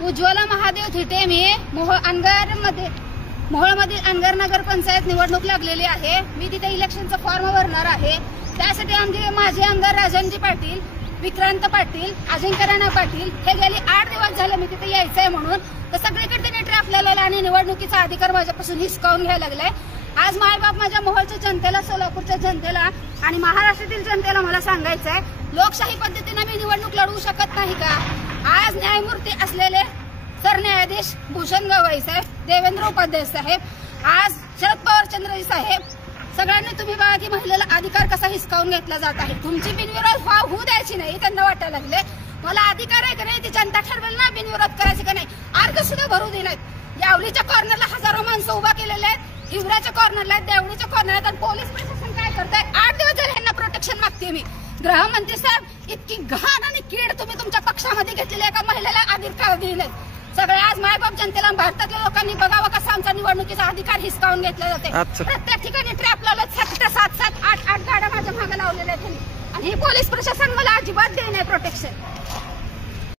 उज्ज्वला महादेव थिटे. मी मोहोळमधील अनगर नगर पंचायत निवडणूक लागलेली आहे. मी तिथे इलेक्शनचा फॉर्म भरणार आहे. त्यासाठी आमचे माजी आमदार राजनजी पाटील, विक्रांत पाटील, अजिंक्य राणा पाटील हे गेली 8 दिवस झाले मी तिथे यायचंय म्हणून. तर सगळीकडे त्यांनी ट्रॅप लावलेला आणि निवडणुकीचा अधिकार माझ्यापासून हिसकावून घ्यायला लागलाय. आज मायबाप माझ्या मोहोळच्या जनतेला, सोलापूरच्या जनतेला आणि महाराष्ट्रातील जनतेला मला सांगायचंय, लोकशाही पद्धतीने मी निवडणूक लढवू शकत नाही का? आज न्यायमूर्ती असलेले सरन्यायाधीश भूषण गवई साहेब, देवेंद्र उपाध्याय साहेब, आज शरद पवार चंद्रजी साहेब, सगळ्यांनी तुम्ही बघा की महिलेला अधिकार कसा हिसकावून घेतला जात आहे. तुमची बिनविरोध होऊ द्यायची नाही त्यांना वाटायला लागले. मला अधिकार आहे का नाही ती जनता ठरवेल ना, बिनविरोध करायची का नाही. अर्ज सुद्धा भरू दिलेत. यावलीच्या कॉर्नरला हजारो माणसं उभा केलेले आहेत, हिवऱ्याच्या कॉर्नरला आहेत, देवळीच्या कॉर्नरला आहेत. आणि पोलीस प्रशासन काय करताय? 8 दिवस झाले यांना प्रोटेक्शन मागते मी. गृहमंत्री साहेब, इतकी घाण आणि कीड तुम्ही तुमच्या पक्षामध्ये घेतलेली एका महिलेला अधिकार दिले. सगळे आज मायबाप जनतेला, भारतातल्या लोकांनी बघावं कसा आमचा निवडणुकीचा अधिकार हिसकावून घेतला जाते. प्रत्येक ठिकाणी ट्रॅप लावले. 7 8 गाड्या माझ्या मागे लावलेल्या आहेत आणि ही पोलीस प्रशासन मला अजिबात देत नाही प्रोटेक्शन.